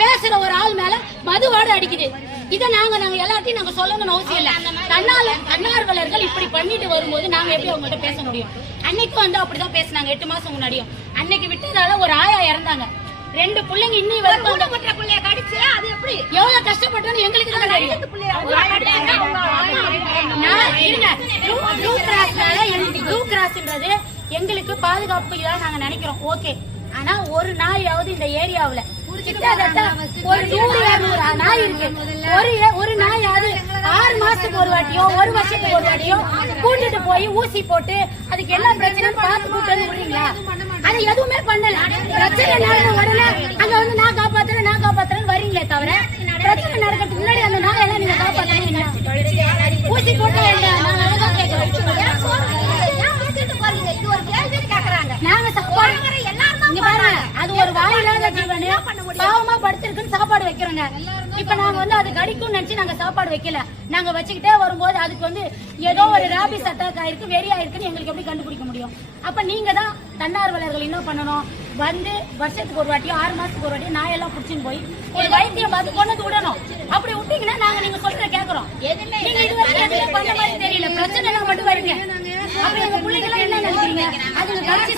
பேசுற ஒரு ஆள் மேல மதுவாடு அடிக்குது. இதை நாங்க எல்லாத்தையும் நாங்க சொல்லணும்னு அவசியம் இல்ல. தன்னார்வலர்கள் இப்படி பண்ணிட்டு வரும்போது நாங்க எப்படி அவங்கள்ட்ட பேச முடியும்? அன்னைக்கு வந்து அப்படிதான் பேசினாங்க 8 மாசம் முன்னாடியும். அன்னைக்கு விட்டதால ஒரு ஆயா இறந்தாங்க. 2 பிள்ளைங்க இன்னும் எவ்வளவு கஷ்டப்பட்டோன்னு எங்களுக்கு தான் தெரியும். ப்ளூ கிராஸ்ன்றது எங்களுக்கு பாதுகாப்பு இதான் நாங்க நினைக்கிறோம். ஓகே, ஆனா ஒரு நாயாவது இந்த ஏரியாவுல கிட்டத்தட்ட ஒரு 100-200 நாய் இருக்கு. ஒரு நாயாவது 6 மாசத்துக்கு ஒரு வாட்டியோ 1 வருஷத்துக்கு ஒரு வாட்டியோ கூட்டிட்டு போய் ஊசி போட்டு அதுக்கு என்ன பிரச்சனை பார்த்து கூட்டு விடுறீங்களா? அது எதுவுமே பண்ணல. பிரச்சனை நடந்த உடனே அங்க வந்து நான் காப்பாத்துறேன்னு வரீங்களே தவிர பிரச்சனை நடக்கிறதுக்கு முன்னாடி அந்த நாய் எல்லாம் நீங்க காப்பாத்துறீங்களா? ஊசி போட்டு நாங்க அது ஒரு வாயிலாத ஜீவனு பாவமா படுத்திருக்குன்னு சாப்பாடு வைக்கிறோங்க. இப்ப நாங்க வந்து அது கடிக்கும் நினைச்சு நாங்க சாப்பாடு வைக்கல. நாங்க வச்சுக்கிட்டே வரும்போது அதுக்கு வந்து ஏதோ ஒரு ராபிஸ் அட்டாக் ஆயிருக்கு, வெறி ஆயிருக்குன்னு எங்களுக்கு எப்படி கண்டுபிடிக்க முடியும்? அப்ப நீங்க தான் தன்னார்வலர்கள் என்ன பண்ணணும்? வந்து வருஷத்துக்கு ஒரு வாட்டியோ 6 மாசத்துக்கு ஒரு வாட்டியோ நாயெல்லாம் புடிச்சுன்னு போய் ஒரு வைத்தியம் பார்த்து கொண்டு விடணும். அப்படி விட்டீங்கன்னா நாங்க நீங்க சொல்றத கேக்குறோம். நீங்க இது வரைக்கும் எதுவுமே பண்ண மாதிரி தெரியல. பிரச்சனை மட்டும் வரீங்க. அப்ப எங்க பிள்ளைங்க எல்லாம் என்ன நினைக்கிறீங்க? அதுக்கு கடிச்சு